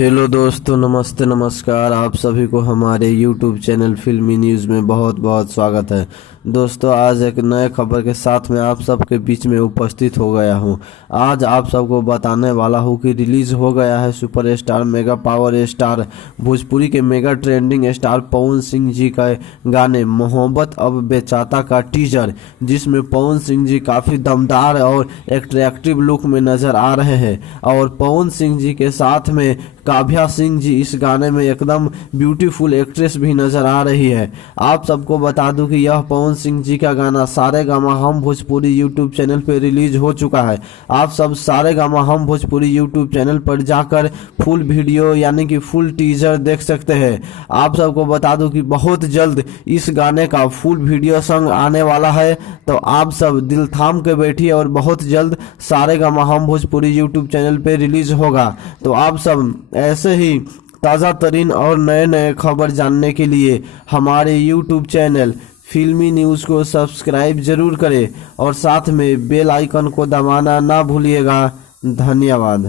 हेलो दोस्तों, नमस्ते नमस्कार। आप सभी को हमारे यूट्यूब चैनल फिल्मी न्यूज़ में बहुत बहुत स्वागत है। दोस्तों, आज एक नए खबर के साथ में आप सबके बीच में उपस्थित हो गया हूं। आज आप सबको बताने वाला हूं कि रिलीज़ हो गया है superstar mega power star Bhojpuri के मेगा ट्रेंडिंग स्टार पवन सिंह जी का गाने मोहब्बत अब बेचाता का टीजर, जिसमें पवन सिंह जी काफ़ी दमदार और एट्रैक्टिव लुक में नज़र आ रहे हैं और पवन सिंह जी के साथ में काव्या सिंह जी इस गाने में एकदम ब्यूटीफुल एक्ट्रेस भी नजर आ रही है। आप सबको बता दूं कि यह पवन सिंह जी का गाना सारे गामा हम भोजपुरी यूट्यूब चैनल पर रिलीज हो चुका है। आप सब सारे गामा हम भोजपुरी यूट्यूब चैनल पर जाकर फुल वीडियो यानी कि फुल टीजर देख सकते हैं। आप सबको बता दूं कि बहुत जल्द इस गाने का फुल वीडियो सॉन्ग आने वाला है, तो आप सब दिल थाम के बैठिए और बहुत जल्द सारे गामा हम भोजपुरी यूट्यूब चैनल पर रिलीज होगा। तो आप सब ऐसे ही ताज़ा तरीन और नए नए खबर जानने के लिए हमारे YouTube चैनल फिल्मी न्यूज़ को सब्सक्राइब जरूर करें और साथ में बेल आइकन को दबाना ना भूलिएगा। धन्यवाद।